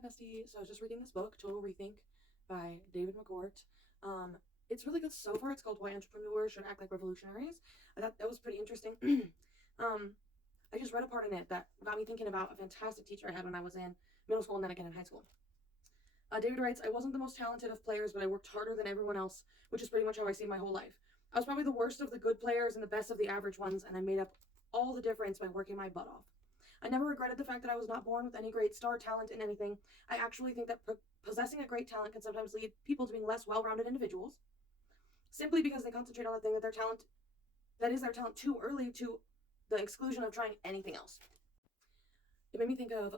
Hi, bestie. So I was just reading this book, Total Rethink by David McCourt. It's really good so far. It's called Why Entrepreneurs Should Act Like Revolutionaries. I thought that was pretty interesting. um, I just read a part in it that got me thinking about a fantastic teacher I had when I was in middle school and then again in high school. David writes, I wasn't the most talented of players, but I worked harder than everyone else, which is pretty much how I see my whole life. I was probably the worst of the good players and the best of the average ones, and I made up all the difference by working my butt off. I never regretted the fact that I was not born with any great star talent in anything. I actually think that possessing a great talent can sometimes lead people to being less well-rounded individuals, simply because they concentrate on the thing that is their talent too early, to the exclusion of trying anything else. It made me think of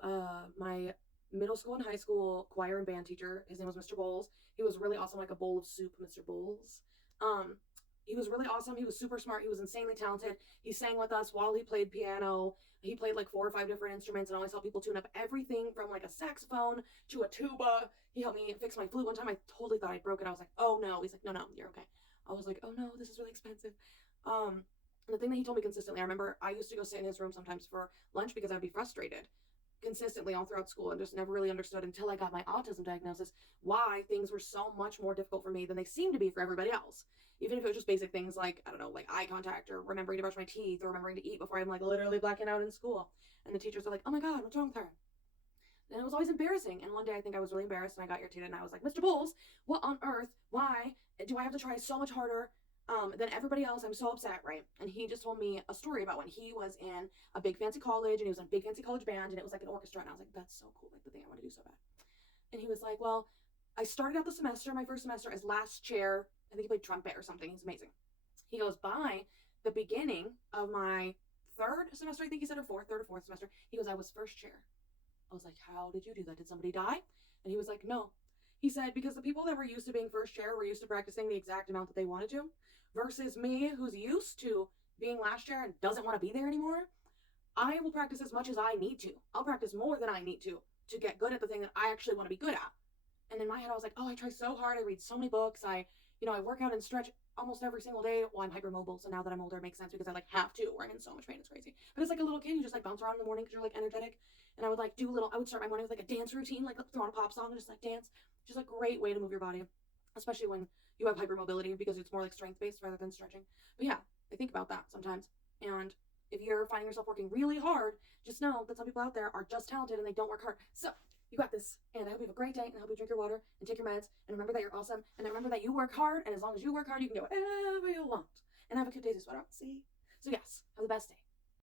my middle school and high school choir and band teacher. His name was Mr. Bowles. He was really awesome, like a bowl of soup, Mr. Bowles. Um, he was really awesome. He was super smart. He was insanely talented. He sang with us while he played piano. He played like 4 or 5 different instruments and always helped people tune up everything from like a saxophone to a tuba. He helped me fix my flute one time. I totally thought I broke it. I was like, oh no. He's like, no, no, you're okay. I was like, oh no, this is really expensive. The thing that he told me consistently, I remember I used to go sit in his room sometimes for lunch because I'd be frustrated consistently all throughout school and just never really understood until I got my autism diagnosis why things were so much more difficult for me than they seemed to be for everybody else. Even if it was just basic things like, I don't know, like eye contact or remembering to brush my teeth or remembering to eat before I'm like literally blacking out in school. And the teachers are like, oh my God, what's wrong with her? And it was always embarrassing. And one day I think I was really embarrassed and I got irritated and I was like, Mr. Bowles, what on earth? Why do I have to try so much harder than everybody else? I'm so upset, right? And he just told me a story about when he was in a big fancy college and he was in a big fancy college band and it was like an orchestra. And I was like, that's so cool. Like the thing I want to do so bad. And he was like, well, I started out the semester, my first semester, as last chair. I think he played trumpet or something. He's amazing. He goes, by the beginning of my third semester, I think he said, or third or fourth semester, he goes, I was first chair. I was like, how did you do that? Did somebody die? And he was like, no. He said, because the people that were used to being first chair were used to practicing the exact amount that they wanted to, versus me, who's used to being last chair and doesn't want to be there anymore. I will practice as much as I need to. I'll practice more than I need to get good at the thing that I actually want to be good at. And in my head, I was like, oh, I try so hard. I read so many books. I work out and stretch almost every single day. Well, I'm hypermobile, so now that I'm older, it makes sense because I like have to, or I'm in so much pain, it's crazy. But it's like a little kid, you just like bounce around in the morning because you're like energetic. And I would like I would start my morning with like a dance routine, like throw on a pop song and just like dance. Just a great way to move your body, especially when you have hypermobility because it's more like strength based rather than stretching. But yeah, I think about that sometimes. And if you're finding yourself working really hard, just know that some people out there are just talented and they don't work hard. So you got this. And I hope you have a great day, and I hope you drink your water and take your meds and remember that you're awesome and remember that you work hard, and as long as you work hard, you can get whatever you want. And have a good day to sweat out. See? So yes, have the best day.